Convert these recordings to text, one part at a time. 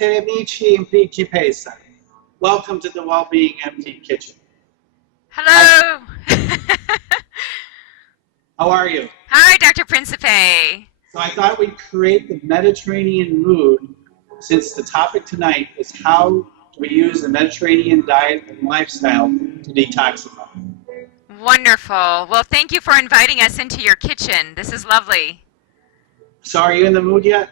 tutti amici and principessa. Welcome to the Wellbeing MD Kitchen. Hello. How are you? Hi, Dr. Principe. So I thought we'd create the Mediterranean mood, since the topic tonight is how do we use the Mediterranean diet and lifestyle to detoxify. Wonderful. Well, thank you for inviting us into your kitchen. This is lovely. So are you in the mood yet?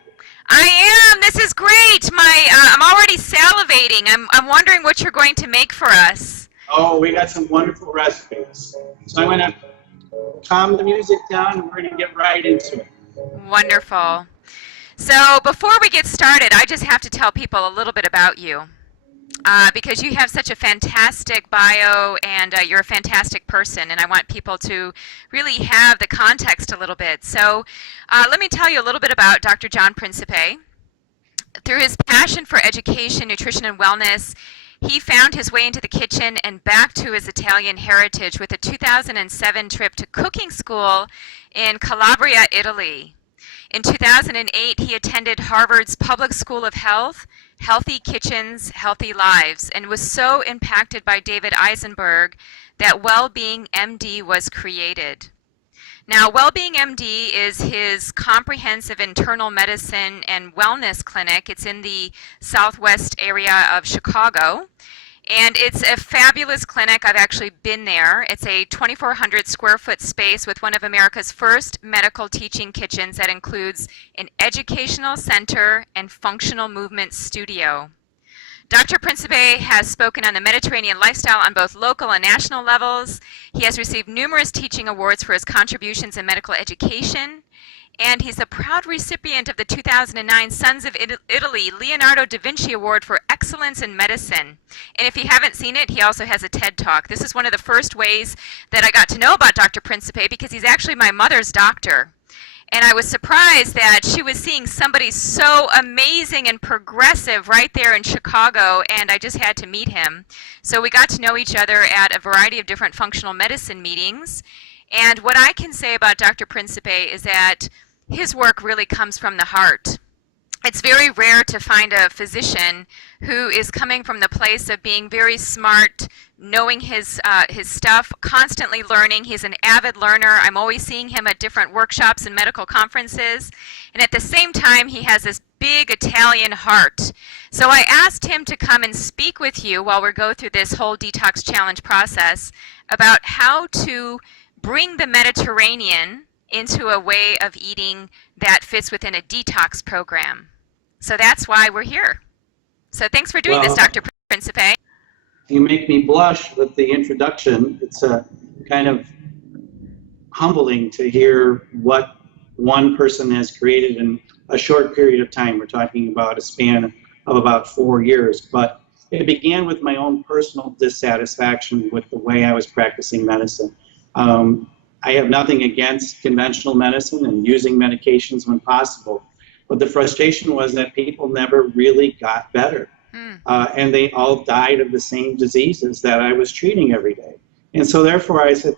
I am. This is great. I'm already salivating. I'm wondering what you're going to make for us. Oh, we got some wonderful recipes. So I'm going to calm the music down and we're going to get right into it. Wonderful. So before we get started, I just have to tell people a little bit about you. Because you have such a fantastic bio and you're a fantastic person, and I want people to really have the context a little bit. So let me tell you a little bit about Dr. John Principe. Through his passion for education, nutrition, and wellness, he found his way into the kitchen and back to his Italian heritage with a 2007 trip to cooking school in Calabria, Italy. In 2008, he attended Harvard's Public School of Health, Healthy Kitchens, Healthy Lives, and was so impacted by David Eisenberg that Wellbeing MD was created. Now, Wellbeing MD is his comprehensive internal medicine and wellness clinic. It's in the southwest area of Chicago. And it's a fabulous clinic. I've actually been there. It's a 2,400 square foot space with one of America's first medical teaching kitchens that includes an educational center and functional movement studio. Dr. Principe has spoken on the Mediterranean lifestyle on both local and national levels. He has received numerous teaching awards for his contributions in medical education. And he's a proud recipient of the 2009 Sons of Italy Leonardo da Vinci Award for Excellence in Medicine. And if you haven't seen it, he also has a TED Talk. This is one of the first ways that I got to know about Dr. Principe because he's actually my mother's doctor. And I was surprised that she was seeing somebody so amazing and progressive right there in Chicago, and I just had to meet him. So we got to know each other at a variety of different functional medicine meetings. And what I can say about Dr. Principe is that his work really comes from the heart. It's very rare to find a physician who is coming from the place of being very smart, knowing his stuff, constantly learning. He's an avid learner. I'm always seeing him at different workshops and medical conferences. And at the same time, he has this big Italian heart. So I asked him to come and speak with you while we go through this whole detox challenge process about how to bring the Mediterranean into a way of eating that fits within a detox program. So that's why we're here. So thanks for doing this, Dr. Principe. You make me blush with the introduction. It's kind of humbling to hear what one person has created in a short period of time. We're talking about a span of about 4 years, but it began with my own personal dissatisfaction with the way I was practicing medicine. I have nothing against conventional medicine and using medications when possible, but the frustration was that people never really got better. And they all died of the same diseases that I was treating every day. And so therefore I said,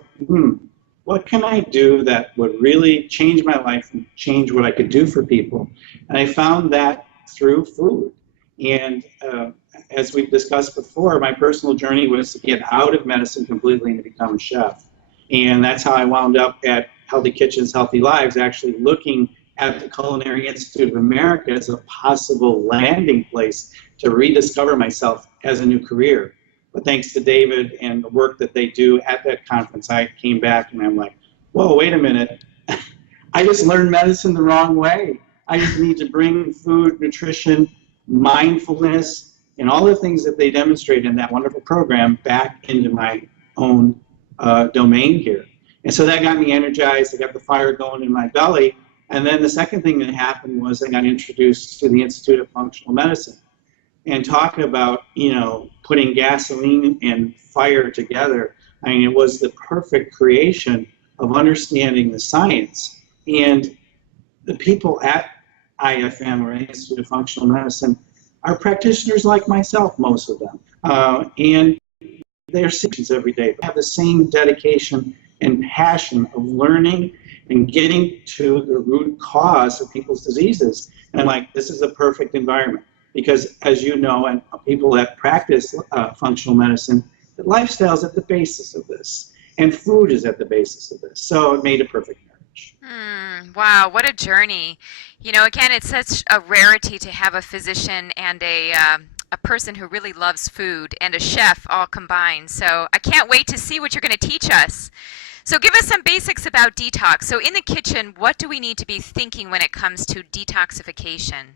what can I do that would really change my life and change what I could do for people? And I found that through food. And as we've discussed before, my personal journey was to get out of medicine completely and to become a chef. And that's how I wound up at Healthy Kitchens, Healthy Lives, actually looking at the Culinary Institute of America as a possible landing place to rediscover myself as a new career. But thanks to David and the work that they do at that conference, I came back and I'm like, whoa, wait a minute. I just learned medicine the wrong way. I just need to bring food, nutrition, mindfulness, and all the things that they demonstrate in that wonderful program back into my own domain here. And so that got me energized. I got the fire going in my belly. And then the second thing that happened was I got introduced to the Institute of Functional Medicine. And talking about, putting gasoline and fire together, I mean, it was the perfect creation of understanding the science. And the people at IFM, or Institute of Functional Medicine, are practitioners like myself, most of them. And they're citizens every day. They have the same dedication and passion of learning and getting to the root cause of people's diseases. And this is a perfect environment. because as you know, and people that practice functional medicine, that lifestyle is at the basis of this, and food is at the basis of this. So it made a perfect marriage. Wow, what a journey. You know, again, it's such a rarity to have a physician and a person who really loves food and a chef all combined. So I can't wait to see what you're going to teach us. So give us some basics about detox. So in the kitchen, what do we need to be thinking when it comes to detoxification?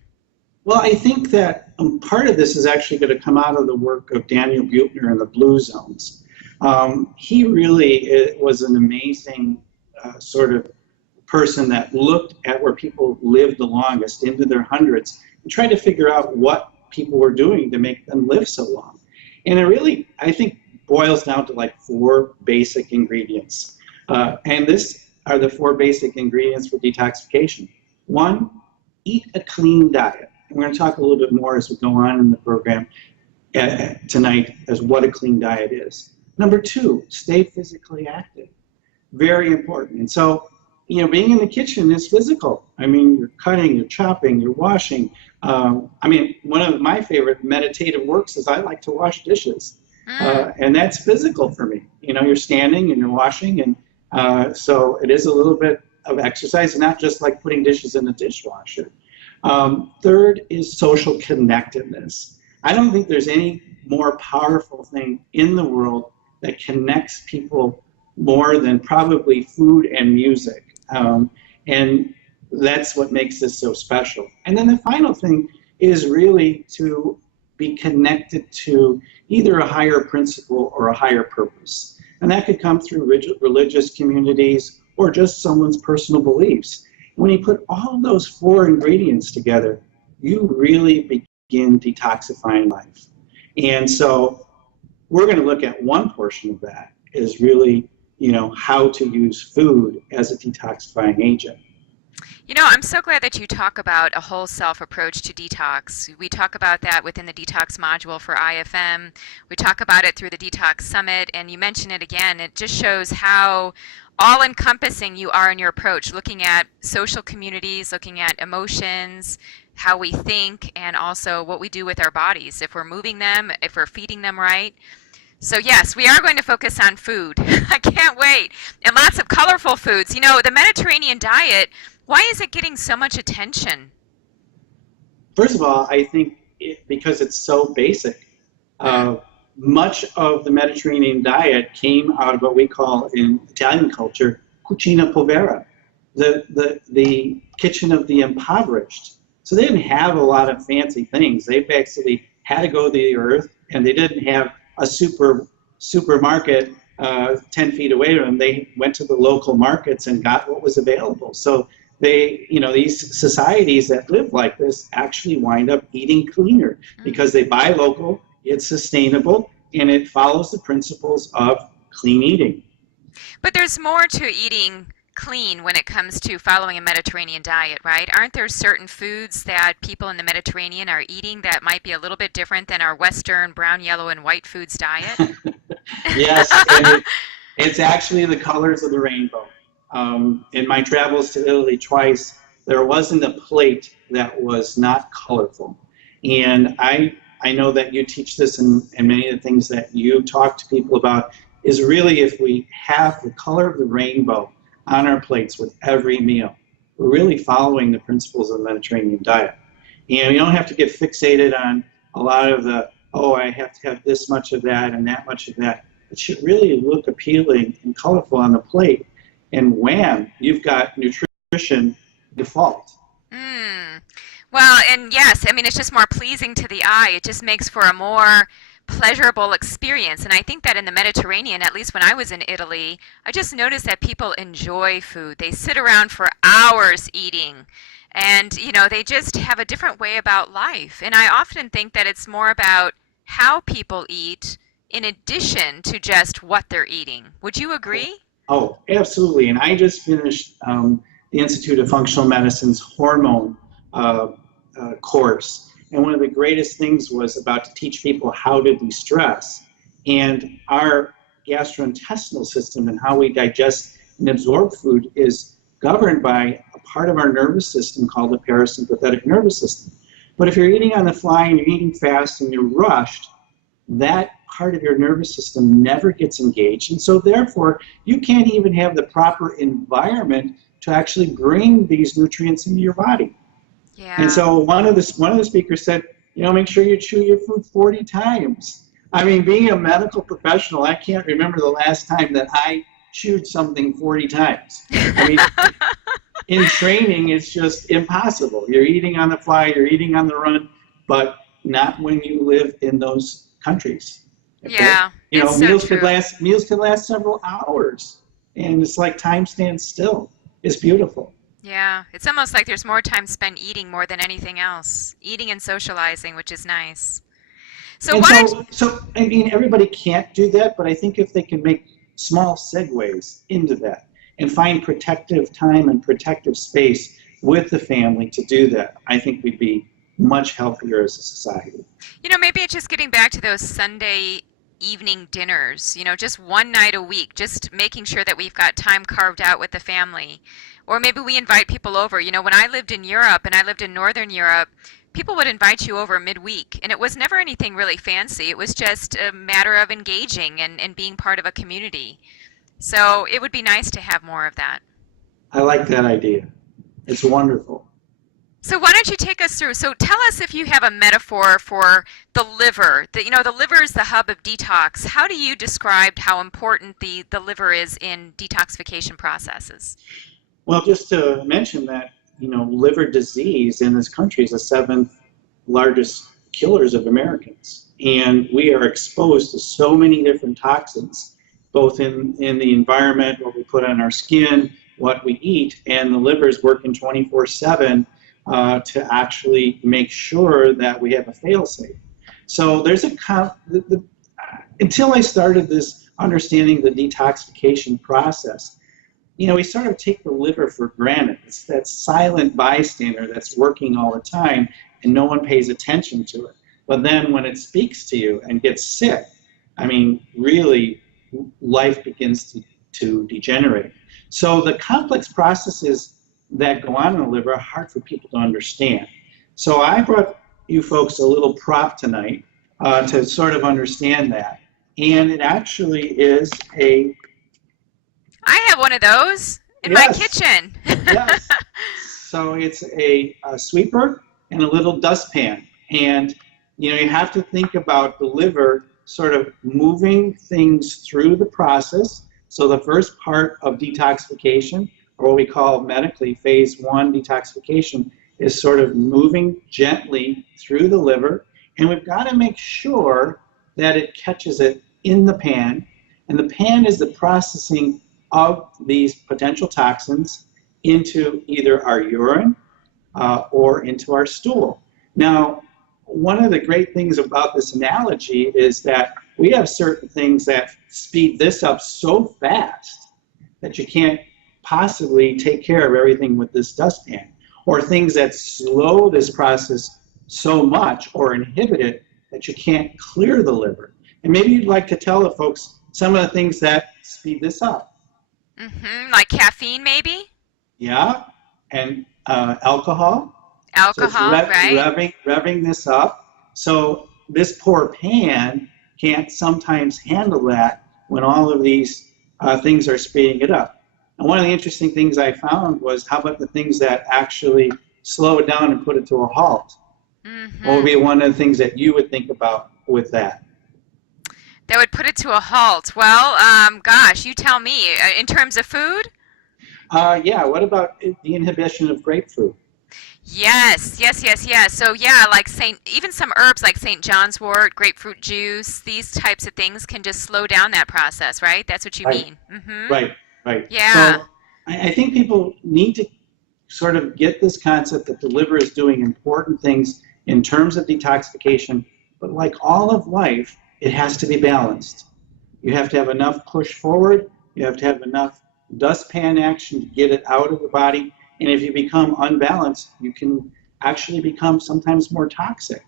Well, I think that part of this is actually going to come out of the work of Daniel Buettner in the Blue Zones. He really was an amazing sort of person that looked at where people lived the longest, into their hundreds, and tried to figure out what people were doing to make them live so long. And it really, I think, boils down to like 4 basic ingredients. And this are the 4 basic ingredients for detoxification. 1, eat a clean diet. And we're going to talk a little bit more as we go on in the program tonight as what a clean diet is. Number 2, stay physically active. Very important. And so, you know, being in the kitchen is physical. I mean, you're cutting, you're chopping, you're washing. I mean, one of my favorite meditative works is I like to wash dishes. And that's physical for me. You know, you're standing and you're washing, and so it is a little bit of exercise, not just like putting dishes in the dishwasher. 3rd is social connectedness. I don't think there's any more powerful thing in the world that connects people more than probably food and music. And that's what makes this so special. And then the final thing is really to be connected to either a higher principle or a higher purpose. And that could come through religious communities or just someone's personal beliefs. When you put all of those 4 ingredients together, you really begin detoxifying life. And so we're going to look at one portion of that is really, you know, how to use food as a detoxifying agent. You know, I'm so glad that you talk about a whole self approach to detox. We talk about that within the detox module for IFM. We talk about it through the Detox Summit, and you mention it again. It just shows how all-encompassing you are in your approach, looking at social communities, looking at emotions, how we think, and also what we do with our bodies, if we're moving them, if we're feeding them right. So yes, we are going to focus on food. I can't wait. And lots of colorful foods. You know, the Mediterranean diet, why is it getting so much attention? First of all, I think because it's so basic. Much of the Mediterranean diet came out of what we call in Italian culture, cucina povera, the kitchen of the impoverished. So they didn't have a lot of fancy things. They basically had to go to the earth, and they didn't have a supermarket 10 feet away from them. They went to the local markets and got what was available. So they, you know, these societies that live like this actually wind up eating cleaner because they buy local, it's sustainable, and it follows the principles of clean eating. But there's more to eating clean when it comes to following a Mediterranean diet, right? Aren't there certain foods that people in the Mediterranean are eating that might be a little bit different than our Western brown, yellow, and white foods diet? Yes, and it's actually the colors of the rainbow. In my travels to Italy twice, there wasn't a plate that was not colorful. And I know that you teach this, and many of the things that you talk to people about is really if we have the color of the rainbow on our plates with every meal, we're really following the principles of the Mediterranean diet. And you don't have to get fixated on a lot of the, oh, I have to have this much of that and that much of that. It should really look appealing and colorful on the plate. And wham, you've got nutrition default. Well, and yes, I mean, it's just more pleasing to the eye. It just makes for a more pleasurable experience. And I think that in the Mediterranean, at least when I was in Italy, I just noticed that people enjoy food. They sit around for hours eating. And, you know, they just have a different way about life. And I often think that it's more about how people eat in addition to just what they're eating. Would you agree? Oh, absolutely. And I just finished the Institute of Functional Medicine's hormone course. And one of the greatest things was about to teach people how to de-stress. And our gastrointestinal system and how we digest and absorb food is governed by a part of our nervous system called the parasympathetic nervous system. But if you're eating on the fly and you're eating fast and you're rushed, that part of your nervous system never gets engaged. And so therefore, you can't even have the proper environment to actually bring these nutrients into your body. Yeah. And so one of the speakers said, make sure you chew your food 40 times. I mean, being a medical professional, I can't remember the last time that I chewed something 40 times. I mean, in training, it's just impossible. You're eating on the fly, you're eating on the run, but not when you live in those countries. Yeah, meals could last several hours, and it's like time stands still. It's beautiful. Yeah, it's almost like there's more time spent eating more than anything else. Eating and socializing, which is nice. So I mean, everybody can't do that, but I think if they can make small segues into that and find protective time and protective space with the family to do that, I think we'd be much healthier as a society. Maybe it's just getting back to those Sunday evening dinners, just one night a week, just making sure that we've got time carved out with the family. Or maybe we invite people over. When I lived in Europe and I lived in Northern Europe, people would invite you over midweek, and it was never anything really fancy. It was just a matter of engaging and being part of a community. So it would be nice to have more of that. I like that idea. It's wonderful. So why don't you take us through? So tell us if you have a metaphor for the liver. The liver is the hub of detox. How do you describe how important the liver is in detoxification processes? Well, just to mention that, liver disease in this country is the 7th largest killers of Americans. And we are exposed to so many different toxins, both in the environment, what we put on our skin, what we eat, and the liver is working 24/7 to actually make sure that we have a fail-safe. So there's until I started this understanding the detoxification process, we sort of take the liver for granted. It's that silent bystander that's working all the time and no one pays attention to it. But then when it speaks to you and gets sick, I mean, really, life begins to degenerate. So the complex processes that go on in the liver are hard for people to understand. So I brought you folks a little prop tonight to sort of understand that. And it actually is I have one of those in my kitchen. Yes. So it's a sweeper and a little dustpan. And, you have to think about the liver sort of moving things through the process. So the first part of detoxification, or what we call medically phase 1 detoxification, is sort of moving gently through the liver. And we've got to make sure that it catches it in the pan. And the pan is the processing of these potential toxins into either our urine or into our stool. Now, one of the great things about this analogy is that we have certain things that speed this up so fast that you can't possibly take care of everything with this dustpan, or things that slow this process so much or inhibit it that you can't clear the liver. And maybe you'd like to tell the folks some of the things that speed this up. Like caffeine, maybe? Yeah, and alcohol. Alcohol, so right? Revving this up. So this poor pan can't sometimes handle that when all of these things are speeding it up. And one of the interesting things I found was, how about the things that actually slow it down and put it to a halt? What would be one of the things that you would think about with that? That would put it to a halt. Well, gosh, you tell me. In terms of food? Yeah, what about the inhibition of grapefruit? Yes. So yeah, like even some herbs like St. John's wort, grapefruit juice, these types of things can just slow down that process, right? That's what you mean. Right. Yeah. So I think people need to sort of get this concept that the liver is doing important things in terms of detoxification, but like all of life, it has to be balanced. You have to have enough push forward, you have to have enough dustpan action to get it out of the body, and if you become unbalanced, you can actually become sometimes more toxic.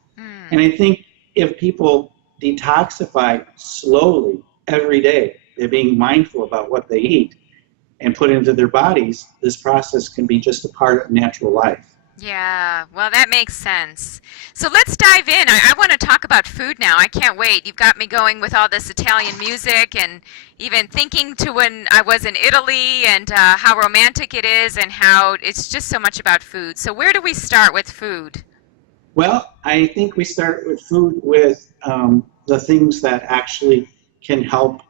And I think if people detoxify slowly every day, they're being mindful about what they eat and put into their bodies, this process can be just a part of natural life. Yeah, well, that makes sense. So let's dive in. I want to talk about food now. I can't wait. You've got me going with all this Italian music and even thinking to when I was in Italy and how romantic it is and how it's just so much about food. So where do we start with food? Well, I think we start with food with the things that actually can help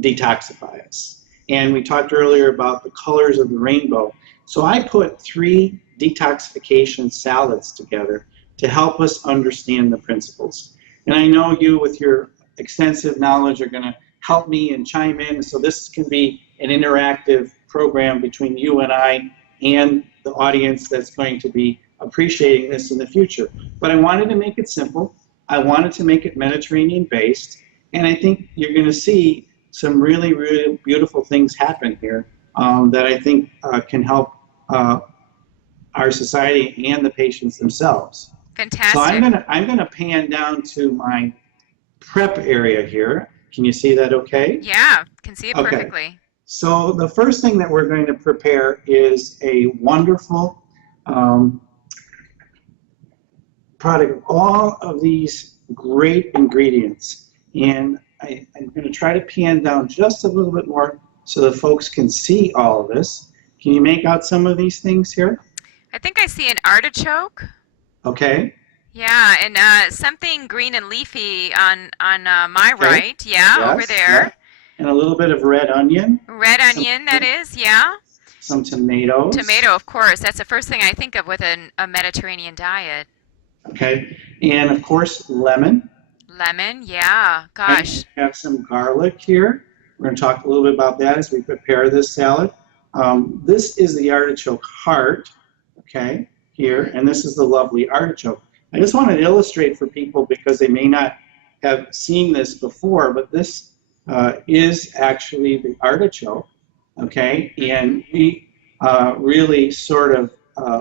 detoxify us. And we talked earlier about the colors of the rainbow. So I put 3 detoxification salads together to help us understand the principles. And I know you, with your extensive knowledge, are going to help me and chime in. So this can be an interactive program between you and I and the audience that's going to be appreciating this in the future. But I wanted to make it simple. I wanted to make it Mediterranean based. And I think you're going to see some really, really beautiful things happen here that I think can help our society and the patients themselves. Fantastic. So I'm gonna pan down to my prep area here. Can you see that okay? Yeah, can see it Okay. perfectly. So the first thing that we're going to prepare is a wonderful product of all of these great ingredients. And I'm going to try to pan down just a little bit more so the folks can see all of this. Can you make out some of these things here? I think I see an artichoke. Okay. Yeah, and something green and leafy on my Okay. right. Yeah, over Yes. there. Yeah. And a little bit of red onion. Red Some, onion, that is. Yeah. some tomatoes. Tomato, of course. That's the first thing I think of with a Mediterranean diet. Okay. And of course, lemon. Lemon, yeah. Okay. Gosh. We have some garlic here. We're going to talk a little bit about that as we prepare this salad. This is the artichoke heart, okay, here, and this is the lovely artichoke. I just want to illustrate for people because they may not have seen this before, but this is actually the artichoke, okay, and we really sort of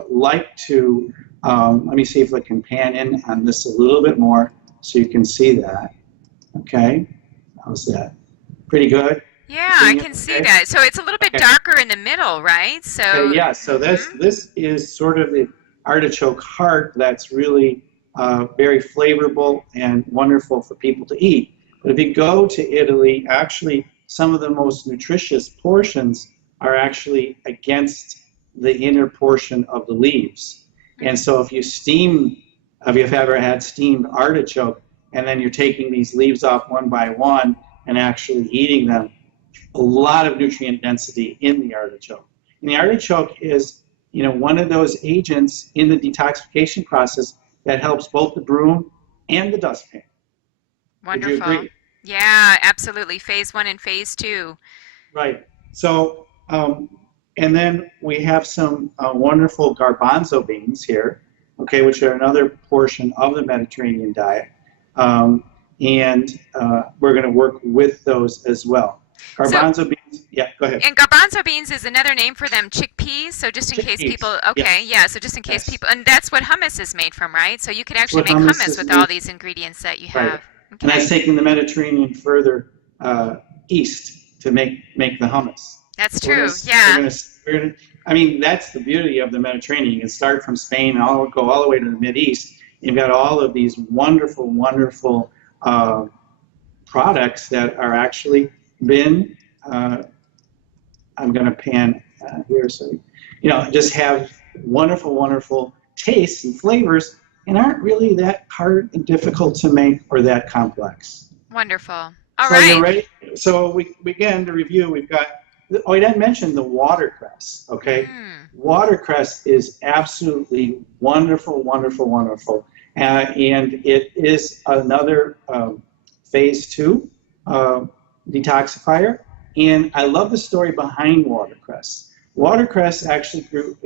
like to, let me see if I can pan in on this a little bit more so you can see that, okay, how's that? Pretty good? Yeah, I Seeing it can see okay? that. So it's a little bit Okay. darker in the middle, right? So, Okay, yeah, so this is sort of the artichoke heart that's really very flavorful and wonderful for people to eat. But if you go to Italy, actually some of the most nutritious portions are actually against the inner portion of the leaves. And so if you've ever had steamed artichoke and then you're taking these leaves off one by one and actually eating them, a lot of nutrient density in the artichoke. And the artichoke is, one of those agents in the detoxification process that helps both the broom and the dustpan. Would you wonderful. agree? Yeah, absolutely. Phase 1 and phase 2. Right. So, and then we have some wonderful garbanzo beans here, okay, which are another portion of the Mediterranean diet. And we're going to work with those as well. So, Garbanzo beans, yeah, go ahead. and garbanzo beans is another name for them, chickpeas. So just in case Chickpeas, people, okay, yes, yeah, so just in case yes. people, and that's what hummus is made from, right? So you could That's actually what make hummus hummus is with all made. these ingredients that you Right. have. And that's Okay, taking the Mediterranean further east to make the hummus. that's So we're true. gonna, Yeah, we're gonna, I mean, that's the beauty of the Mediterranean. You can start from Spain and go all the way to the Mideast. You've got all of these wonderful, wonderful products that are actually been, I'm going to pan here, so, just have wonderful, wonderful tastes and flavors and aren't really that hard and difficult to make or that complex. wonderful. All So you're right. ready? So we again, to review, we've got, I didn't mention the watercress, okay? Watercress is absolutely wonderful, wonderful, wonderful. And it is another phase 2 detoxifier. And I love the story behind watercress. Watercress actually grew,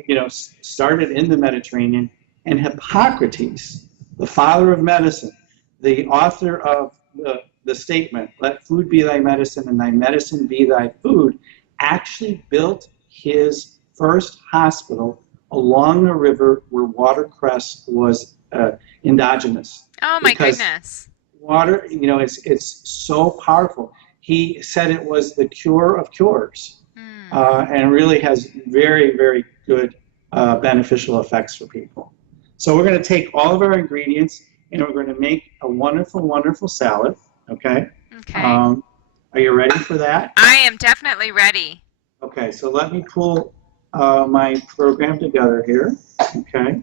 started in the Mediterranean, and Hippocrates, the father of medicine, the author of the statement, "Let food be thy medicine and thy medicine be thy food," actually built his first hospital along the river where watercress was endogenous. Oh my Because goodness. water, it's so powerful. He said it was the cure of cures, Mm. and really has very, very good beneficial effects for people. So we're going to take all of our ingredients and we're going to make a wonderful, wonderful salad. Okay. Okay. Are you ready for that? I am definitely ready. Okay, so let me pull my program together here. Okay.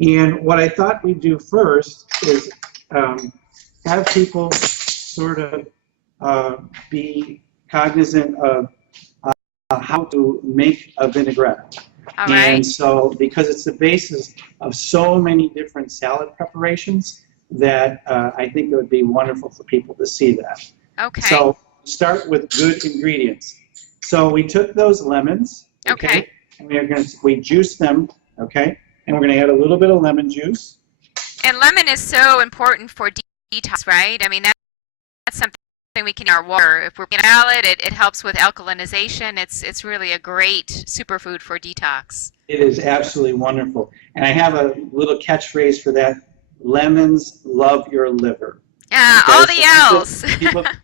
And what I thought we'd do first is have people sort of be cognizant of how to make a vinaigrette. All right. And so, because it's the basis of so many different salad preparations, that I think it would be wonderful for people to see that. Okay. So, start with good ingredients. So, we took those lemons, Okay. and we juiced them, okay, and we're going to add a little bit of lemon juice. And lemon is so important for detox, right? I mean, that's something we can in our water. If we're in a salad, it helps with alkalinization. It's really a great superfood for detox. It is absolutely wonderful. And I have a little catchphrase for that. Lemons love your liver. Yeah, Okay, all the L's.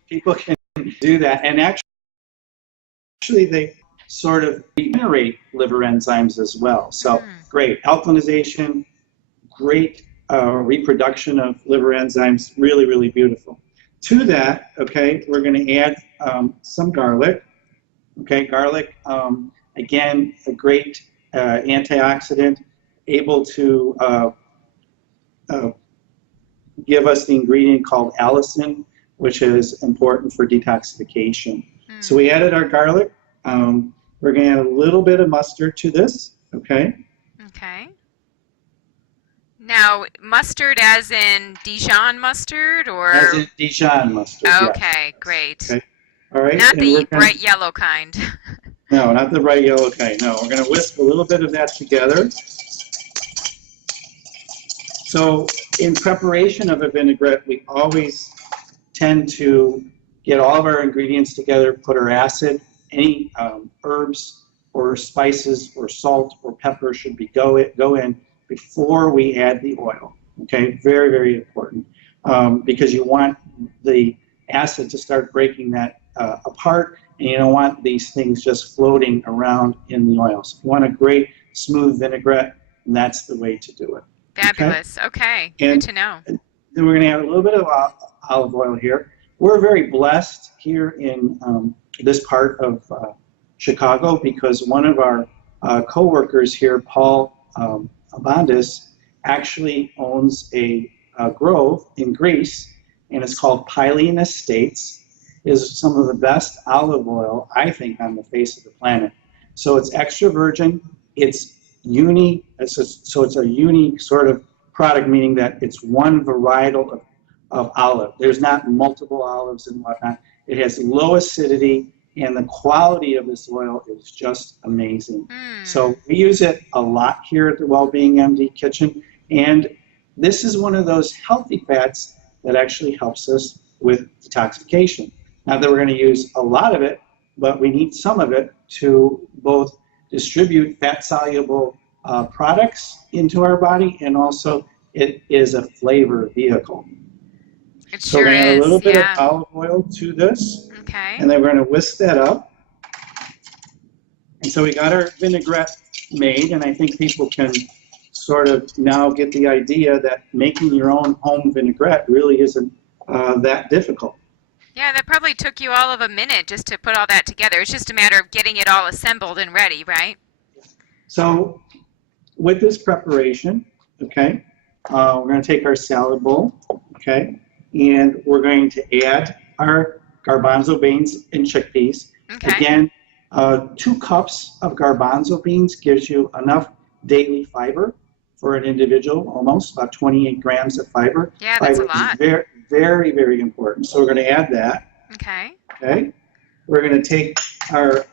People can do that. And actually they sort of regenerate liver enzymes as well. So great. Alkalinization, great reproduction of liver enzymes, really, really beautiful. To that, okay, we're going to add some garlic. Okay, garlic, again, a great antioxidant, able to give us the ingredient called allicin, which is important for detoxification. So we added our garlic. We're going to add a little bit of mustard to this, okay? Okay. Now, mustard as in Dijon mustard, or? As in Dijon mustard, okay, yes. Great. Okay. All right. Not the bright yellow kind. No, not the bright yellow kind. No, we're going to whisk a little bit of that together. So in preparation of a vinaigrette, we always tend to get all of our ingredients together, put our acid, any herbs or spices or salt or pepper should be go in before we add the oil. Okay, very, very important, because you want the acid to start breaking that apart, and you don't want these things just floating around in the oil. So if you want a great smooth vinaigrette, that's the way to do it. Fabulous. Okay. Good to know. Then we're going to add a little bit of olive oil here. We're very blessed here in this part of Chicago because one of our co-workers here, Paul Abandis, actually owns a grove in Greece, and it's called Pylian Estates. Is some of the best olive oil, I think, on the face of the planet. So it's extra virgin. It's unique. So it's a unique sort of product, meaning that it's one varietal of olive. There's not multiple olives and whatnot. It has low acidity, and the quality of this oil is just amazing. So we use it a lot here at the Wellbeing MD Kitchen, and this is one of those healthy fats that actually helps us with detoxification. Not that we're going to use a lot of it, but we need some of it to both distribute fat-soluble products into our body, and also it is a flavor vehicle. It So sure we're going to add a little bit is, of olive oil to this, Okay. and then we're going to whisk that up. And so we got our vinaigrette made, and I think people can sort of now get the idea that making your own home vinaigrette really isn't that difficult. Yeah, that probably took you all of a minute just to put all that together. It's just a matter of getting it all assembled and ready, right? So with this preparation, okay, we're going to take our salad bowl, okay, and we're going to add our garbanzo beans and chickpeas. Okay. Again, 2 cups of garbanzo beans gives you enough daily fiber for an individual, almost about 28 grams of fiber. Yeah, that's fiber a lot. is very, very, very important. So we're going to add that. Okay. Okay. We're going to take our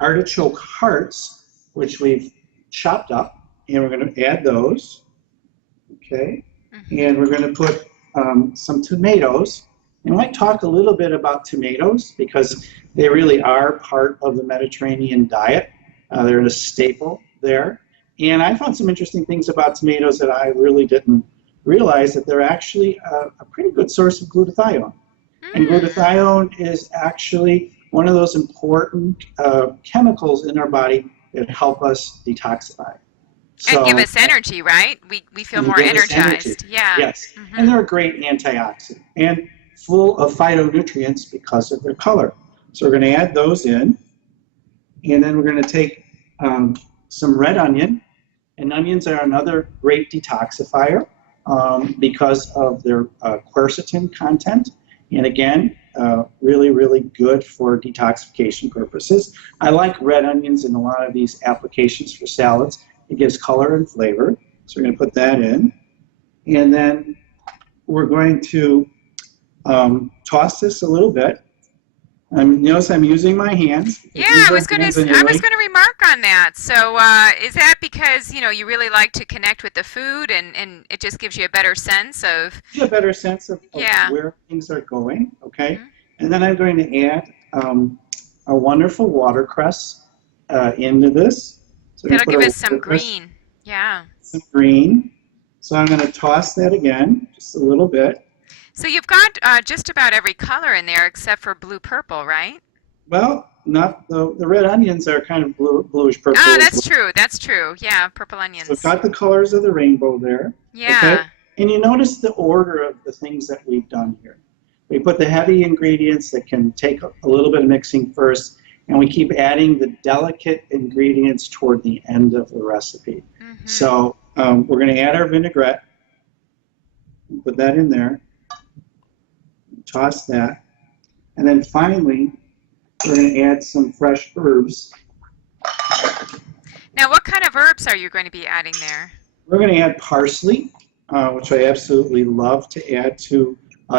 artichoke hearts, which we've chopped up, and we're going to add those. Okay. And we're going to put some tomatoes. And I might talk a little bit about tomatoes because they really are part of the Mediterranean diet. They're a staple there. And I found some interesting things about tomatoes that I really didn't realize, that they're actually a pretty good source of glutathione. And glutathione is actually one of those important chemicals in our body that help us detoxify. And give So, us energy, right? We feel and more give us energy. energized. Yeah. Yes. Hmm. And they're a great antioxidant and full of phytonutrients because of their color. So we're going to add those in. And then we're going to take some red onion. And onions are another great detoxifier because of their quercetin content. And again, really, really good for detoxification purposes. I like red onions in a lot of these applications for salads. It gives color and flavor. So we're going to put that in. And then we're going to toss this a little bit. Notice I'm using my hands. Yeah, Use I your was going hands to when I you was like. going to remark on that. So, is that because, you really like to connect with the food and it just gives you a better sense of Get a better sense of yeah. where things are going, okay? Hmm. And then I'm going to add a wonderful watercress into this. So I'm That'll going give to us put a some watercress, green. Yeah. some green. So I'm going to toss that again, just a little bit. So you've got just about every color in there except for blue purple, right? Well, not the red onions are kind of bluish purple Ah, as that's well. true. That's true. Yeah, purple So onions. got the colors of the rainbow there, okay? Yeah. And you notice the order of the things that we've done here. We put the heavy ingredients that can take a little bit of mixing first, and we keep adding the delicate ingredients toward the end of the recipe. Hmm. So we're going to add our vinaigrette, put that in there, toss that, and then finally we're going to add some fresh herbs. Now, what kind of herbs are you going to be adding there? We're going to add parsley, which I absolutely love to add to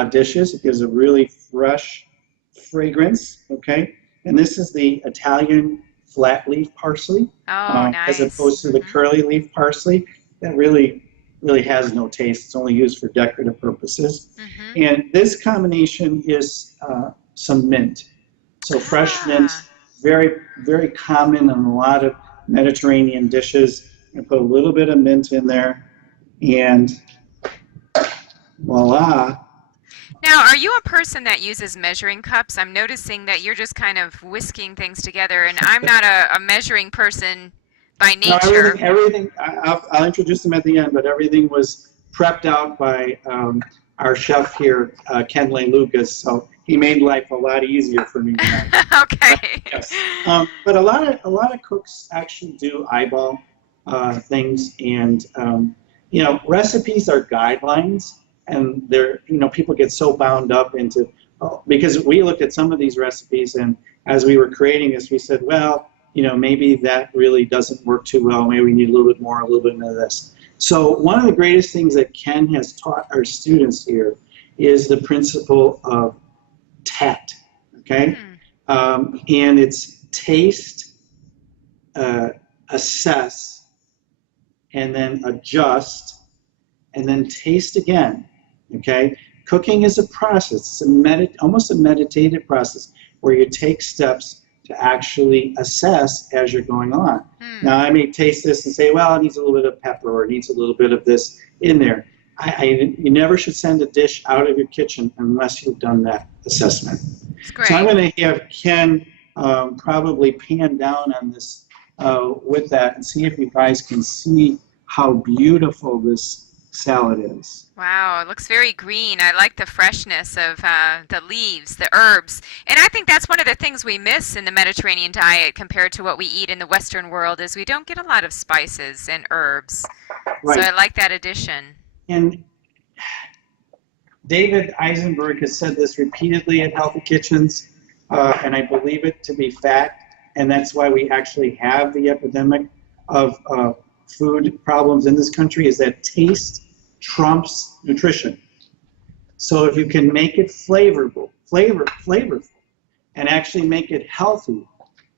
dishes. It gives a really fresh fragrance, okay? And this is the Italian flat leaf parsley, Oh, as nice. opposed to the curly leaf parsley that really has no taste. It's only used for decorative purposes. Hmm. And this combination is some mint. So fresh mint, Ah. very, very common in a lot of Mediterranean dishes. And put a little bit of mint in there, and voila. Now, are you a person that uses measuring cups? I'm noticing that you're just kind of whisking things together, and I'm not a measuring person by No, nature. everything. I'll introduce them at the end, but everything was prepped out by our chef here, Ken Lay Lucas. So he made life a lot easier for me tonight. Okay. Yes. But a lot of cooks actually do eyeball things, and recipes are guidelines, and they're people get so bound up into because we looked at some of these recipes, and as we were creating this, we said, well, maybe that really doesn't work too well. Maybe we need a little bit more, a little bit of this. So one of the greatest things that Ken has taught our students here is the principle of TAT. Okay, and it's taste, assess, and then adjust, and then taste again. Okay, cooking is a process. It's almost a meditative process where you take steps to actually assess as you're going on. Now, I may taste this and say, well, it needs a little bit of pepper, or it needs a little bit of this in there. You never should send a dish out of your kitchen unless you've done that assessment. It's great. So I'm going to have Ken probably pan down on this with that and see if you guys can see how beautiful this salad is. Wow, it looks very green. I like the freshness of the leaves, the herbs. And I think that's one of the things we miss in the Mediterranean diet compared to what we eat in the Western world is we don't get a lot of spices and herbs. Right. So I like that addition. And David Eisenberg has said this repeatedly at Healthy Kitchens, and I believe it to be fact, and that's why we actually have the epidemic of food problems in this country, is that taste trumps nutrition. So if you can make it flavorful, and actually make it healthy,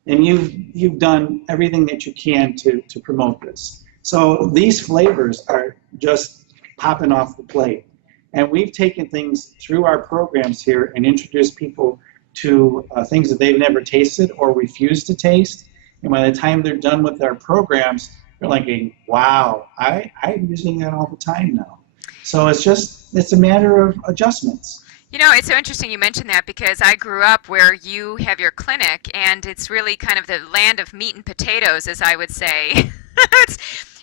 and you've done everything that you can to promote this. So these flavors are just popping off the plate. And we've taken things through our programs here and introduced people to things that they've never tasted or refused to taste. And by the time they're done with our programs, they're like, wow, I'm using that all the time now. So it's a matter of adjustments. It's so interesting you mentioned that because I grew up where you have your clinic, and it's really kind of the land of meat and potatoes, as I would say.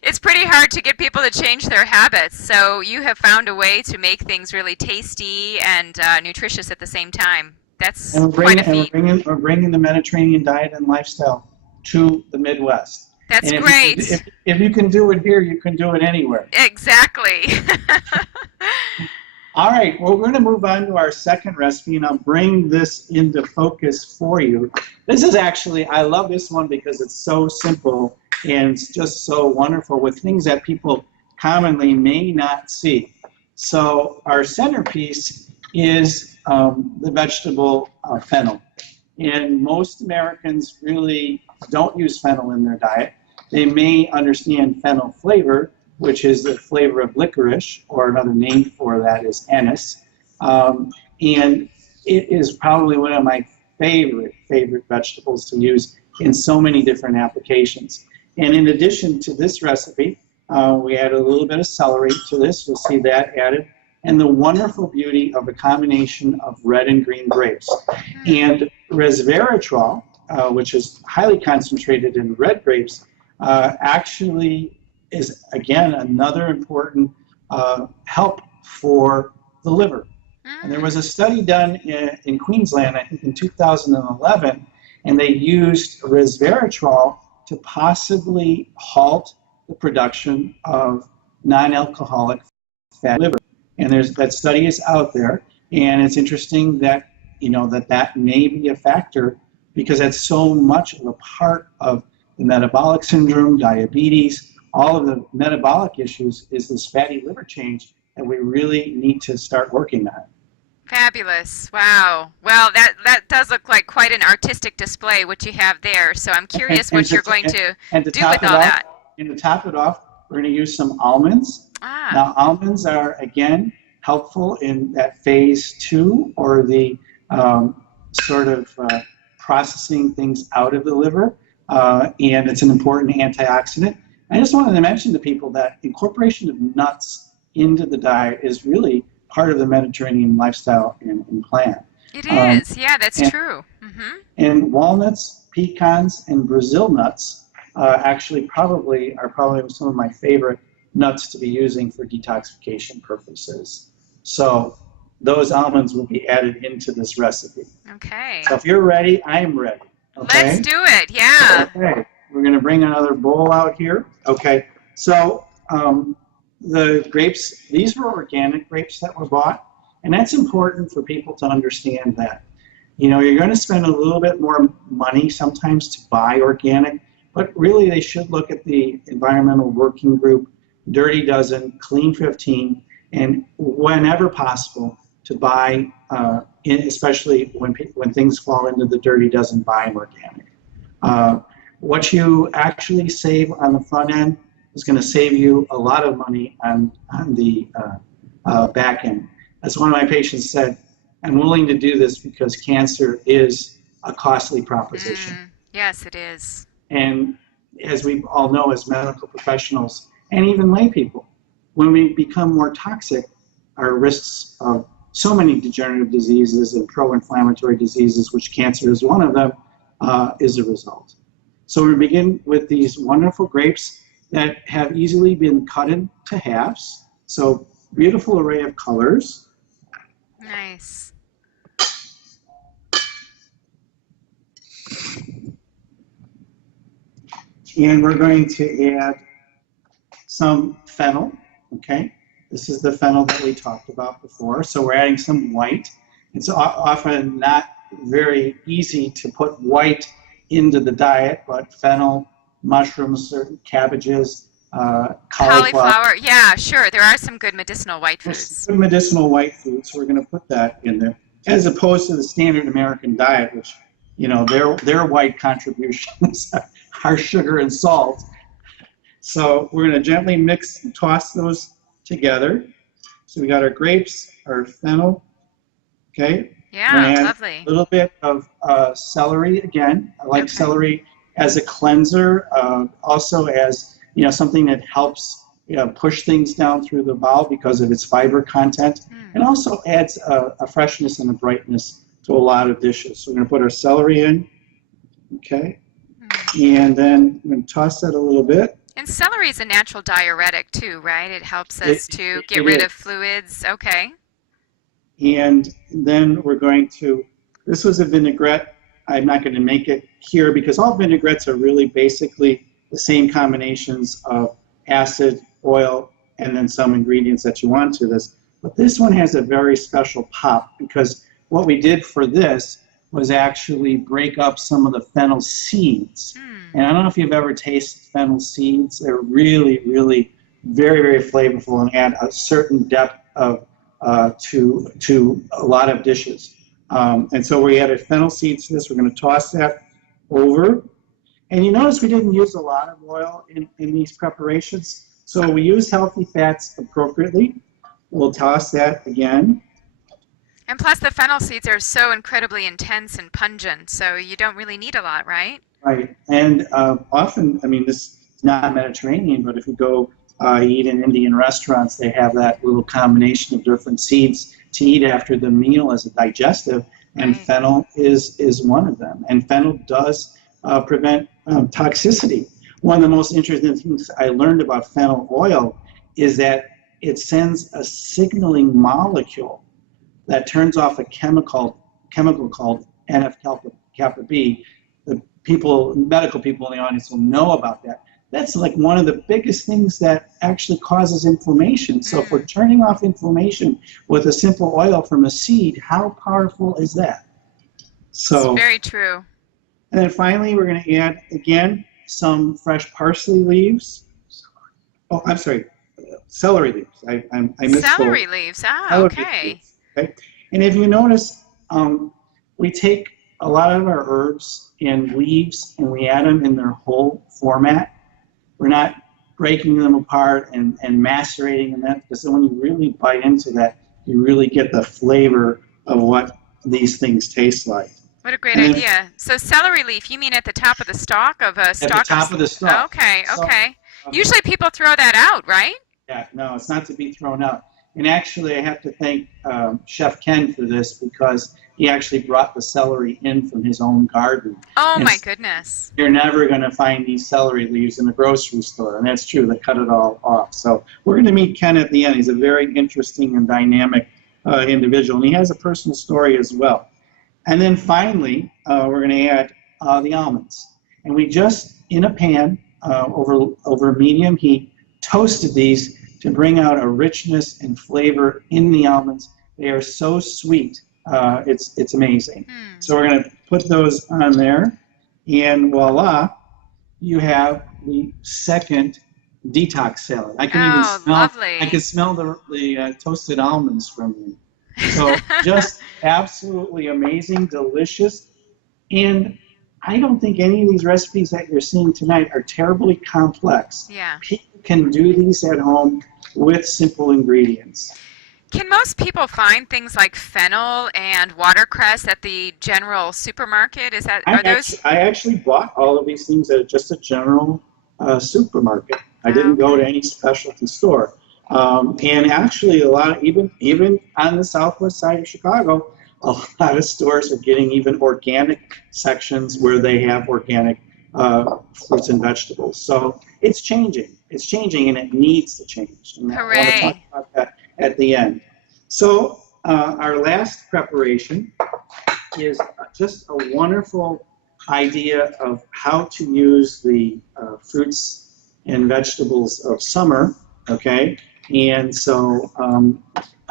It's pretty hard to get people to change their habits. So you have found a way to make things really tasty and nutritious at the same time. That's And quite a feat. we're bringing the Mediterranean diet and lifestyle to the Midwest. That's And great. if you can do it here, you can do it anywhere. Exactly. All right, well, we're going to move on to our second recipe, and I'll bring this into focus for you. This is actually, I love this one because it's so simple and it's just so wonderful with things that people commonly may not see. So our centerpiece is the vegetable fennel. And most Americans really don't use fennel in their diet. They may understand fennel flavor, which is the flavor of licorice, or another name for that is anise. And it is probably one of my favorite vegetables to use in so many different applications. And in addition to this recipe, we add a little bit of celery to this. You'll see that added. And the wonderful beauty of a combination of red and green grapes. And resveratrol, which is highly concentrated in red grapes, actually is, again, another important help for the liver. And there was a study done in Queensland, I think in 2011, and they used resveratrol to possibly halt the production of non-alcoholic fatty liver. And that study is out there, and it's interesting that that may be a factor because that's so much of a part of the metabolic syndrome, diabetes, all of the metabolic issues is this fatty liver change that we really need to start working on. Fabulous. Wow. Well, that does look like quite an artistic display, what you have there. So I'm curious what you're going to do with all that. And to top it off, we're going to use some almonds. Now, almonds are, again, helpful in that phase 2, or the processing things out of the liver, and it's an important antioxidant. I just wanted to mention to people that incorporation of nuts into the diet is really part of the Mediterranean lifestyle and plan. It is, yeah, that's true. Mm-hmm. And walnuts, pecans, and Brazil nuts actually are probably some of my favorite nuts to be using for detoxification purposes. So those almonds will be added into this recipe. Okay. So if you're ready, I am ready. Okay? Let's do it, yeah. Okay. We're going to bring another bowl out here. Okay. So the grapes, these were organic grapes that were bought. And that's important for people to understand that. You're going to spend a little bit more money sometimes to buy organic, but really they should look at the Environmental Working Group, Dirty Dozen, Clean 15, and whenever possible to buy, especially when things fall into the Dirty Dozen, buy them organic. What you actually save on the front end is going to save you a lot of money on the back end. As one of my patients said, I'm willing to do this because cancer is a costly proposition. Yes, it is. And as we all know as medical professionals, and even lay people, when we become more toxic, our risks of so many degenerative diseases and pro-inflammatory diseases, which cancer is one of them, is a result. So we begin with these wonderful grapes that have easily been cut into halves. So beautiful array of colors. Nice. And we're going to add some fennel, okay? This is the fennel that we talked about before. So we're adding some white. It's often not very easy to put white into the diet, but fennel, mushrooms, certain cabbages, cauliflower. Yeah, sure. There are some good medicinal white foods. Good medicinal white foods. So we're going to put that in there, as opposed to the standard American diet, which, their white contributions are sugar and salt. So we're going to gently mix and toss those together. So we got our grapes, our fennel, okay? Yeah, lovely. A little bit of celery again. I like celery as a cleanser, also as something that helps push things down through the bowel because of its fiber content, and also adds a freshness and a brightness to a lot of dishes. So we're going to put our celery in, okay? And then I'm going to toss that a little bit. And celery is a natural diuretic too, right? It helps us to get it rid is. of fluids. Okay. And then we're going to, this was a vinaigrette. I'm not going to make it here because all vinaigrettes are really basically the same combinations of acid, oil, and then some ingredients that you want to this. But this one has a very special pop because what we did for this was actually break up some of the fennel seeds. And I don't know if you've ever tasted fennel seeds. They're really, really very, very flavorful and add a certain depth of to a lot of dishes. And so we added fennel seeds to this. We're going to toss that over. And you notice we didn't use a lot of oil in these preparations. So we use healthy fats appropriately. We'll toss that again. And plus the fennel seeds are so incredibly intense and pungent, so you don't really need a lot, right? Right. And often, I mean, this is not Mediterranean, but if you go eat in Indian restaurants, they have that little combination of different seeds to eat after the meal as a digestive, and Right. fennel is one of them. And fennel does prevent toxicity. One of the most interesting things I learned about fennel oil is that it sends a signaling molecule that turns off a chemical called NF-kappa B. The medical people in the audience will know about that. That's like one of the biggest things that actually causes inflammation. So if we're turning off inflammation with a simple oil from a seed, how powerful is that? So, It's very true. and then finally, we're going to add, again, some fresh parsley leaves. Oh, I'm sorry, celery leaves. I misspoke. Celery leaves. Ah, Celery okay. leaves, okay. And if you notice, we take a lot of our herbs and leaves and we add them in their whole format. We're not breaking them apart and macerating in that, because then when you really bite into that, you really get the flavor of what these things taste like. What a great And then- idea. So celery leaf, you mean at the top of the stalk of a stalk? At the top of the stalk. Okay, So, okay. Usually people throw that out, right? Yeah, no, it's not to be thrown out. And actually, I have to thank Chef Ken for this, because he actually brought the celery in from his own garden. Oh And my goodness. You're never going to find these celery leaves in the grocery store, and that's true. They cut it all off. So we're going to meet Ken at the end. He's a very interesting and dynamic individual, and he has a personal story as well. And then finally, we're going to add the almonds. And we just, in a pan over medium heat, toasted these to bring out a richness and flavor in the almonds. They are so sweet. It's amazing. So we're going to put those on there, and voila, you have the second detox salad. I can even smell. Lovely. I can smell the toasted almonds from you. So just absolutely amazing, delicious, and I don't think any of these recipes that you're seeing tonight are terribly complex. Yeah. People can do these at home with simple ingredients. Can most people find things like fennel and watercress at the general supermarket? I actually bought all of these things at just a general supermarket. I didn't go to any specialty store. And actually, a lot of, even on the southwest side of Chicago, a lot of stores are getting even organic sections where they have organic fruits and vegetables. So it's changing. It's changing, and it needs to change. And I want to talk about that at the end. So our last preparation is just a wonderful idea of how to use the fruits and vegetables of summer, okay? And so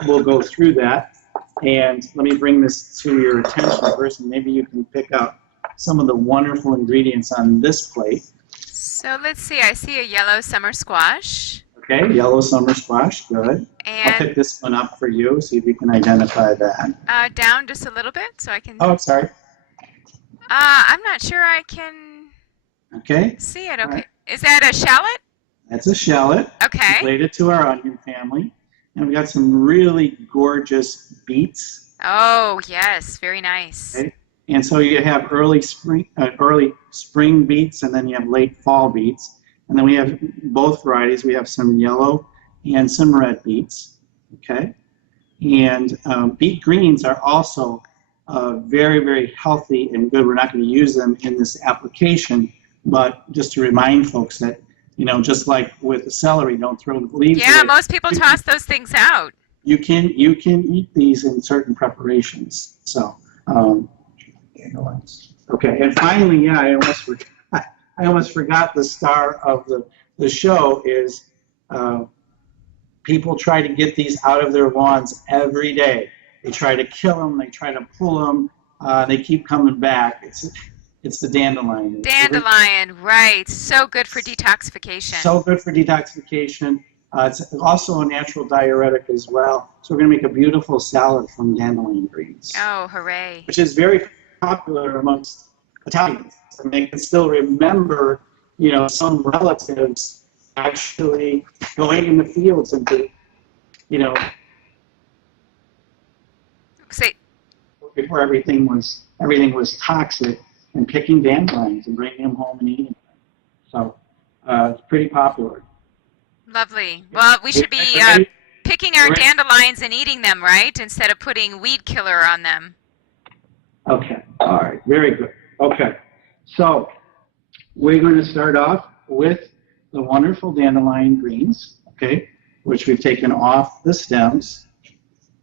we'll go through that. And let me bring this to your attention first, and maybe you can pick out some of the wonderful ingredients on this plate. So let's see. I see a yellow summer squash. Okay, yellow summer squash, good. I'll pick this one up for you, see if you can identify that. Down just a little bit so I can... Oh, sorry. I'm not sure I can see it. Okay. Right. Is that a shallot? That's a shallot. Okay. Related to our onion family. And we've got some really gorgeous beets. Oh, yes. Very nice. Okay. And so you have early spring beets, and then you have late fall beets. And then we have both varieties. We have some yellow and some red beets. Okay. And beet greens are also very, very healthy and good. We're not going to use them in this application, but just to remind folks that just like with the celery, don't throw the leaves Yeah, away. most people toss those things out. You can eat these in certain preparations. So, okay, and finally, yeah, I almost forgot the star of the show is people try to get these out of their lawns every day. They try to kill them. They try to pull them. They keep coming back. It's the dandelion. Dandelion, right. So good for detoxification. So good for detoxification. It's also a natural diuretic as well. So we're going to make a beautiful salad from dandelion greens. Oh, hooray. Which is very popular amongst Italians. And they can still remember, some relatives actually going in the fields and before everything was toxic, and picking dandelions and bringing them home and eating them. So it's pretty popular. Lovely. Well, we should be picking our dandelions and eating them, right? Instead of putting weed killer on them. Okay. All right. Very good. Okay. So we're going to start off with the wonderful dandelion greens, okay, which we've taken off the stems.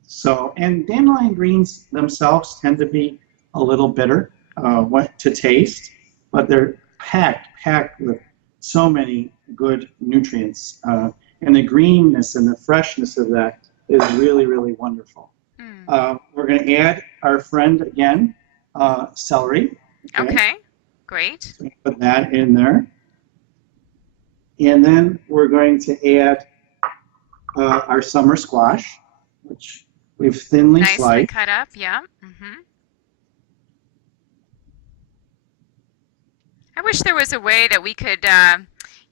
So, and dandelion greens themselves tend to be a little bitter to taste, but they're packed with so many good nutrients. And the greenness and the freshness of that is really, really wonderful. We're going to add our friend again, celery. Okay, great. So put that in there. And then we're going to add our summer squash, which we've thinly Nicely sliced. cut up, yeah. Mm-hmm. I wish there was a way that we could,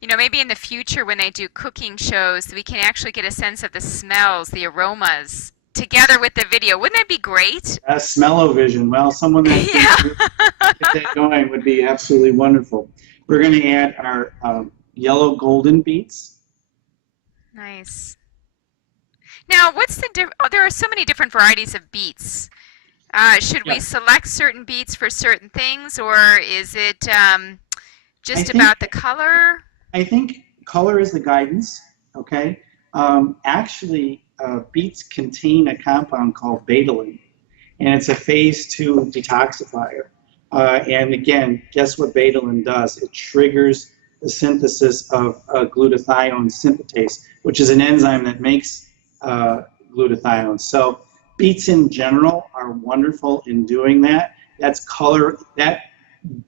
maybe in the future when they do cooking shows, we can actually get a sense of the smells, the aromas, together with the video. Wouldn't that be great? Smell-o-vision. Well, someone that can get that going would be absolutely wonderful. We're going to add our yellow golden beets. Nice. Now, what's the there are so many different varieties of beets. Should we select certain beets for certain things, or is it just about the color? I think color is the guidance, okay? Actually, beets contain a compound called betalain, and it's a phase 2 detoxifier. And again, guess what betalain does? It triggers the synthesis of glutathione synthetase, which is an enzyme that makes glutathione. So beets in general are wonderful in doing that. That's color. That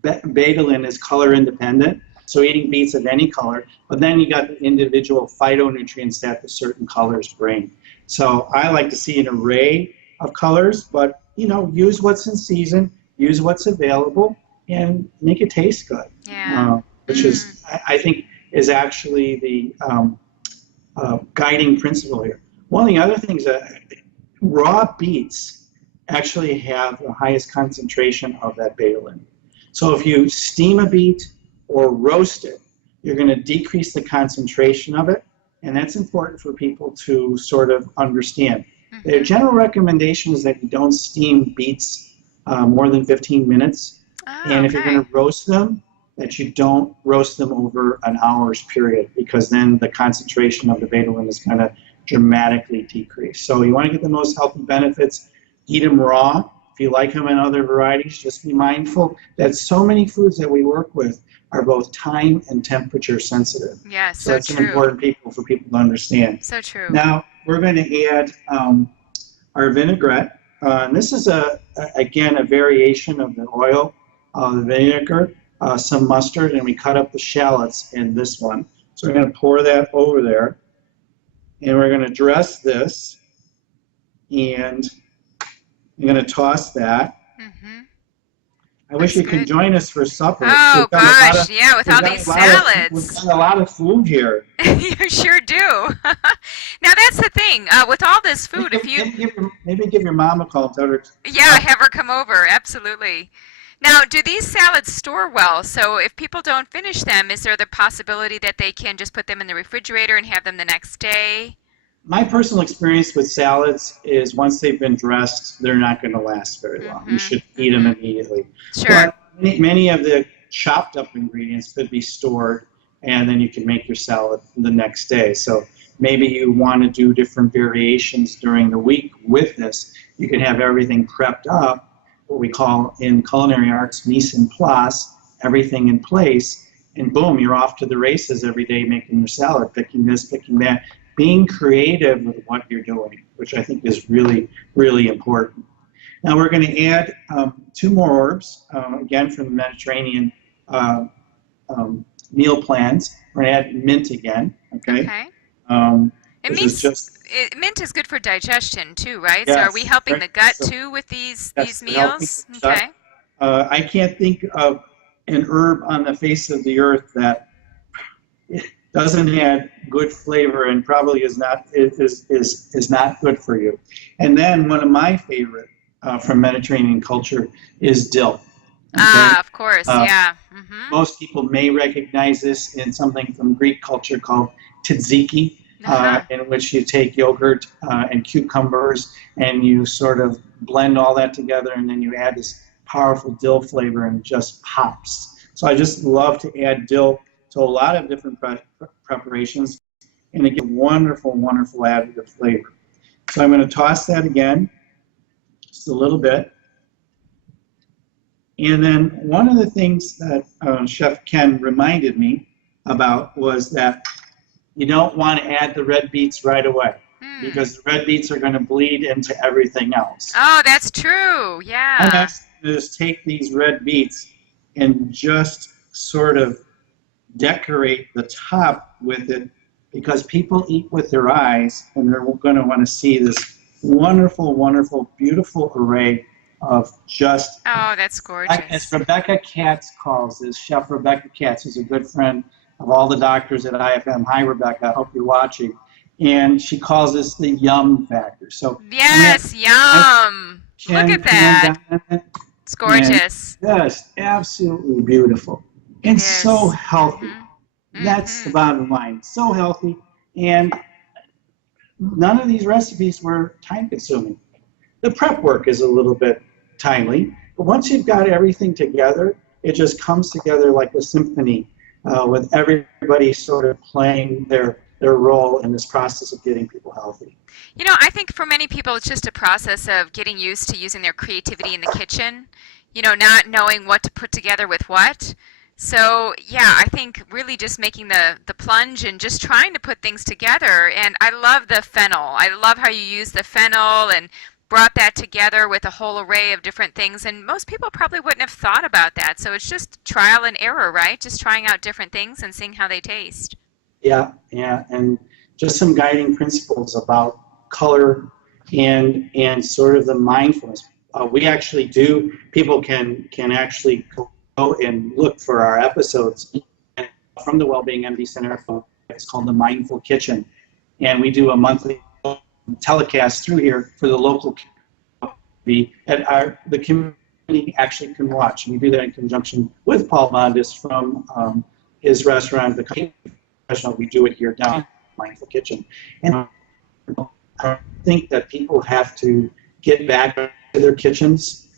betalain is color independent. So eating beets of any color, but then you got the individual phytonutrients that the certain colors bring. So I like to see an array of colors, but use what's in season, use what's available, and make it taste good. Yeah. Which is, I think, is actually the guiding principle here. One of the other things that raw beets actually have the highest concentration of that betalain. So if you steam a beet or roast it, you're going to decrease the concentration of it, and that's important for people to sort of understand. The general recommendation is that you don't steam beets more than 15 minutes, and if you're going to roast them, that you don't roast them over an hour's period, because then the concentration of the betalain is going to dramatically decrease. So you want to get the most healthy benefits, eat them raw. If you like them in other varieties, just be mindful that so many foods that we work with are both time and temperature sensitive. Yeah, so that's an important for people to understand. So true. Now we're going to add our vinaigrette. And this is again a variation of the oil, the vinegar, some mustard, and we cut up the shallots in this one. So we're going to pour that over there, and we're going to dress this, and I'm going to toss that. I wish you could join us for supper. Oh, gosh, yeah, with all these salads. We've got a lot of food here. You sure do. Now, that's the thing. With all this food, maybe give your mom a call. Tell her. Yeah, have her come over. Absolutely. Now, do these salads store well? So if people don't finish them, is there the possibility that they can just put them in the refrigerator and have them the next day? My personal experience with salads is once they've been dressed, they're not going to last very long. You should eat them immediately. Sure. But many of the chopped up ingredients could be stored, and then you can make your salad the next day. So maybe you want to do different variations during the week with this. You can have everything prepped up, what we call in culinary arts mise en place, everything in place, and boom, you're off to the races every day making your salad, picking this, picking that, being creative with what you're doing, which I think is really, really important. Now we're going to add 2 more herbs, again from the Mediterranean meal plans. We're going to add mint again, okay? Mint is good for digestion too, right? Yes, so are we helping the gut so, too with these meals? Okay. I can't think of an herb on the face of the earth that doesn't have good flavor and probably is not good for you. And then one of my favorite from Mediterranean culture is dill. Okay? Of course, yeah. Most people may recognize this in something from Greek culture called tzatziki, in which you take yogurt and cucumbers and you sort of blend all that together, and then you add this powerful dill flavor and it just pops. So I just love to add dill to a lot of different preparations, and it gives wonderful, wonderful additive flavor. So I'm going to toss that again, just a little bit. And then one of the things that Chef Ken reminded me about was that you don't want to add the red beets right away, because the red beets are going to bleed into everything else. Oh, that's true, yeah. And that's just take these red beets and just sort of decorate the top with it, because people eat with their eyes, and they're going to want to see this wonderful, wonderful, beautiful array of just... Oh, that's gorgeous. As Rebecca Katz calls this, Chef Rebecca Katz is a good friend of all the doctors at IFM. Hi, Rebecca, I hope you're watching. And she calls this the yum factor. So yes, yum. Look at that. It's gorgeous. Just absolutely beautiful. And so healthy. That's the bottom line. So healthy. And none of these recipes were time consuming. The prep work is a little bit timely, but once you've got everything together, it just comes together like a symphony, with everybody sort of playing their role in this process of getting people healthy. You know, I think for many people it's just a process of getting used to using their creativity in the kitchen, you know, not knowing what to put together with what. So, yeah, I think really just making the plunge and just trying to put things together. And I love the fennel. I love how you use the fennel and brought that together with a whole array of different things. And most people probably wouldn't have thought about that. So it's just trial and error, right? Just trying out different things and seeing how they taste. Yeah, and just some guiding principles about color and sort of the mindfulness. We actually do, people can actually go and look for our episodes from the Wellbeing MD Center. It's called the Mindful Kitchen, and we do a monthly telecast through here for the local community, and the community actually can watch. And we do that in conjunction with Paul Bondis from his restaurant, The Professional. We do it here down at Mindful Kitchen. And I think that people have to get back to their kitchens,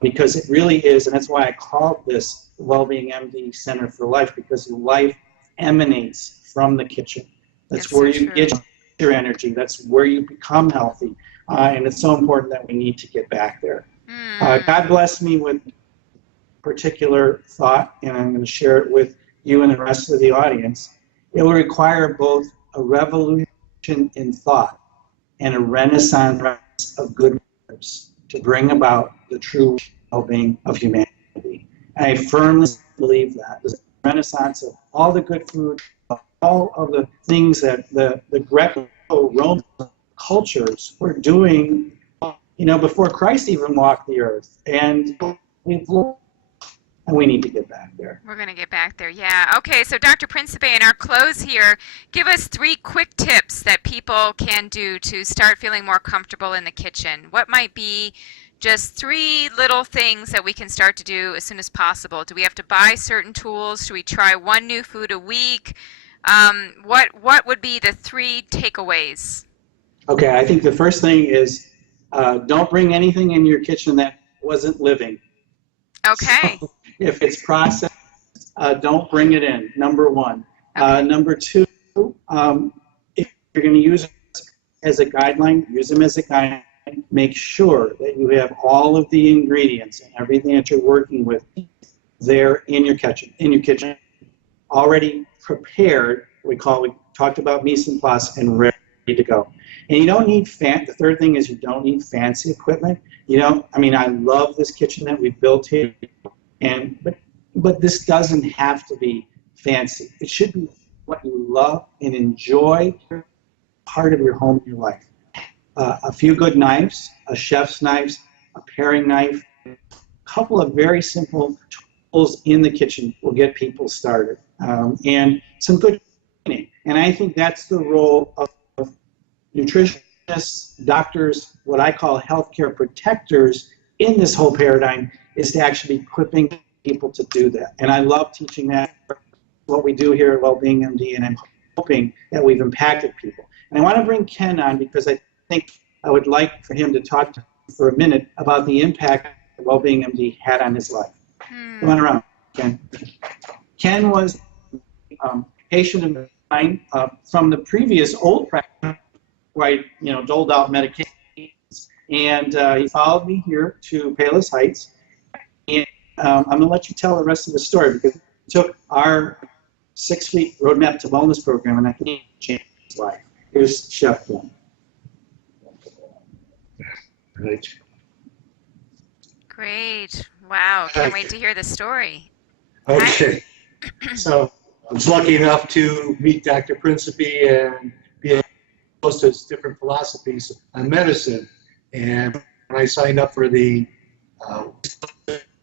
because it really is, and that's why I called this Wellbeing MD Center for Life, because life emanates from the kitchen. That's where you get your energy. That's where you become healthy. And it's so important that we need to get back there. God blessed me with a particular thought, and I'm going to share it with you and the rest of the audience. It will require both a revolution in thought and a renaissance of good words to bring about the true well-being of humanity. I firmly believe that. The renaissance of all the good food, all of the things that the Greco-Roman cultures were doing, before Christ even walked the earth. And we need to get back there. We're going to get back there, yeah. Okay, so Dr. Principe, in our close here, give us 3 quick tips that people can do to start feeling more comfortable in the kitchen. What might be just 3 little things that we can start to do as soon as possible? Do we have to buy certain tools? Should we try 1 new food a week? What would be the 3 takeaways? Okay, I think the first thing is don't bring anything in your kitchen that wasn't living. Okay. So if it's processed, don't bring it in, number 1. Number two, if you're going to use it as a guideline, use them as a guideline. Make sure that you have all of the ingredients and everything that you're working with there in your kitchen, already prepared. We talked about mise en place and ready to go. And you don't need the third thing is you don't need fancy equipment. I love this kitchen that we built here, but this doesn't have to be fancy. It should be what you love and enjoy, part of your home and your life. A few good knives, a chef's knives, a paring knife, a couple of very simple tools in the kitchen will get people started, and some good cleaning. And I think that's the role of nutritionists, doctors, what I call healthcare protectors in this whole paradigm, is to actually be equipping people to do that. And I love teaching that, what we do here at Wellbeing MD, and I'm hoping that we've impacted people. And I want to bring Ken on because I think I would like for him to talk to for a minute about the impact that Wellbeing MD had on his life. Come on around, Ken. Ken was a patient of mine from the previous old practice where I doled out medications, and he followed me here to Palos Heights. And I'm going to let you tell the rest of the story because it took our 6-week Roadmap to Wellness program, and I think it changed his life. Here's Chef Ken. Right. Great. Wow. Can't wait to hear the story. Okay. So I was lucky enough to meet Dr. Principe and be exposed to his different philosophies on medicine. And when I signed up for the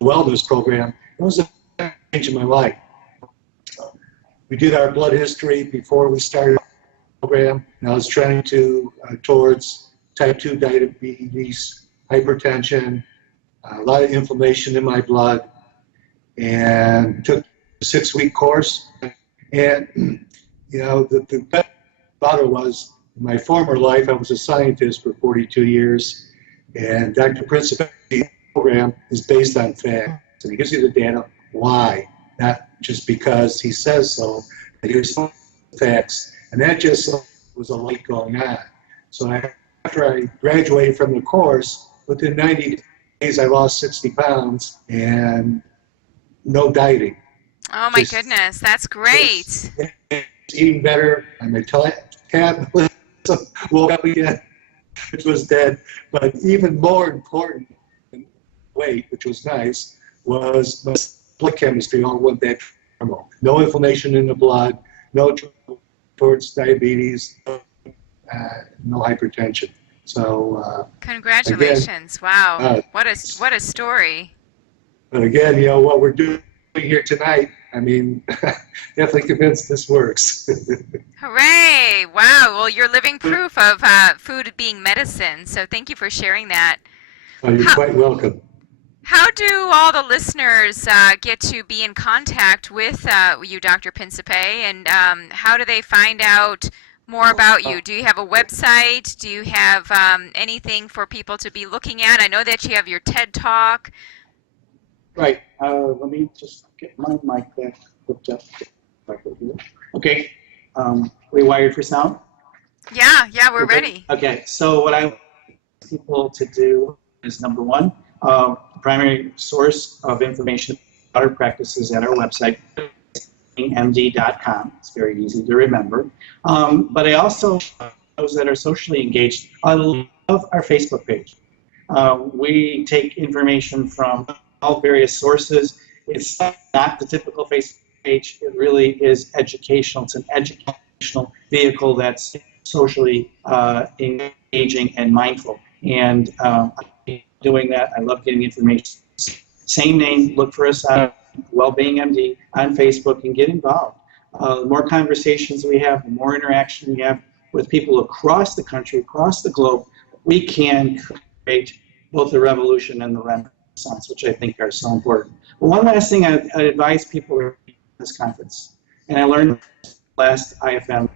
wellness program, it was a change in my life. We did our blood history before we started the program, and I was trying to towards type 2 diabetes, hypertension, a lot of inflammation in my blood, and took a 6-week course. And, the best about it was, in my former life, I was a scientist for 42 years, and Dr. Principe's program is based on facts, and he gives you the data why, not just because he says so, but here's some facts. And that just was a light going on. So after I graduated from the course, within 90 days I lost 60 pounds and no dieting. Oh my goodness, that's great. Eating better, my metabolism woke up again, which was dead. But even more important than weight, which was nice, was my blood chemistry all went back to normal. No inflammation in the blood, no trouble towards diabetes, no hypertension. So congratulations! Again, wow, what a story. But again, what we're doing here tonight, definitely convinced this works. Hooray! Wow. Well, you're living proof of food being medicine. So thank you for sharing that. You're quite welcome. How do all the listeners get to be in contact with you, Dr. Principe, and how do they find out more about you? Do you have a website? Do you have anything for people to be looking at? I know that you have your TED Talk. Right. Let me just get my mic back hooked up. Okay. We wired for sound? Yeah, we're ready. Okay. So what I want people to do is, number one, primary source of information about our practices at our website, md.com. It's very easy to remember. But I also, those that are socially engaged, I love our Facebook page. We take information from all various sources. It's not the typical Facebook page. It really is educational. It's an educational vehicle that's socially engaging and mindful. And doing that, I love getting information. Same name, look for us on Wellbeing MD on Facebook and get involved. The more conversations we have, the more interaction we have with people across the country, across the globe, we can create both the revolution and the renaissance, which I think are so important. But one last thing I advise people at this conference, and I learned last IFM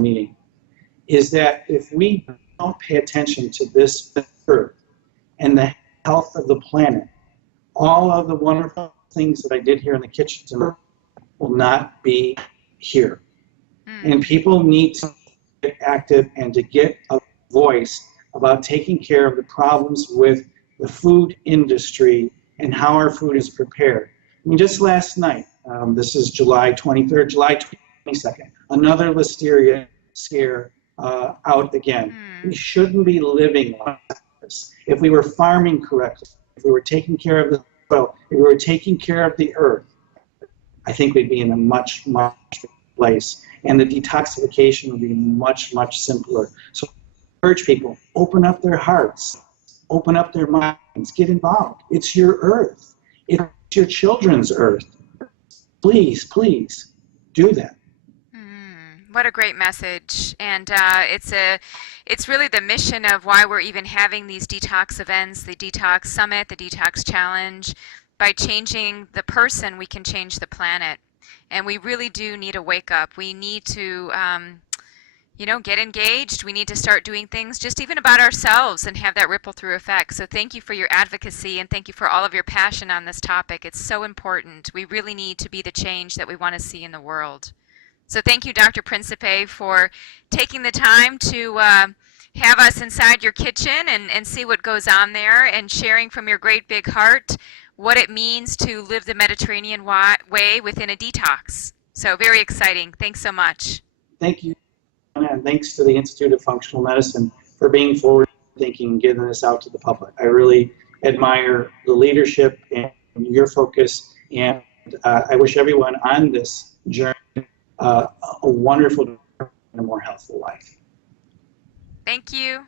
meeting, is that if we don't pay attention to this earth and the health of the planet, all of the wonderful things that I did here in the kitchen will not be here. And people need to get active and to get a voice about taking care of the problems with the food industry and how our food is prepared. I mean, just last night, this is July 23rd, July 22nd, another listeria scare out again. We shouldn't be living like this. If we were farming correctly, if we were taking care of the soil, if we were taking care of the earth, I think we'd be in a much, much better place. And the detoxification would be much, much simpler. So I urge people, open up their hearts, open up their minds, get involved. It's your earth. It's your children's earth. Please, please do that. What a great message. And it's really the mission of why we're even having these detox events, the Detox Summit, the Detox Challenge. By changing the person, we can change the planet. And we really do need a wake up. We need to, get engaged. We need to start doing things just even about ourselves and have that ripple through effect. So thank you for your advocacy and thank you for all of your passion on this topic. It's so important. We really need to be the change that we want to see in the world. So thank you, Dr. Principe, for taking the time to have us inside your kitchen and see what goes on there and sharing from your great big heart what it means to live the Mediterranean way within a detox. So very exciting. Thanks so much. Thank you, and thanks to the Institute of Functional Medicine for being forward-thinking and getting this out to the public. I really admire the leadership and your focus, and I wish everyone on this journey a wonderful and a more healthful life. Thank you.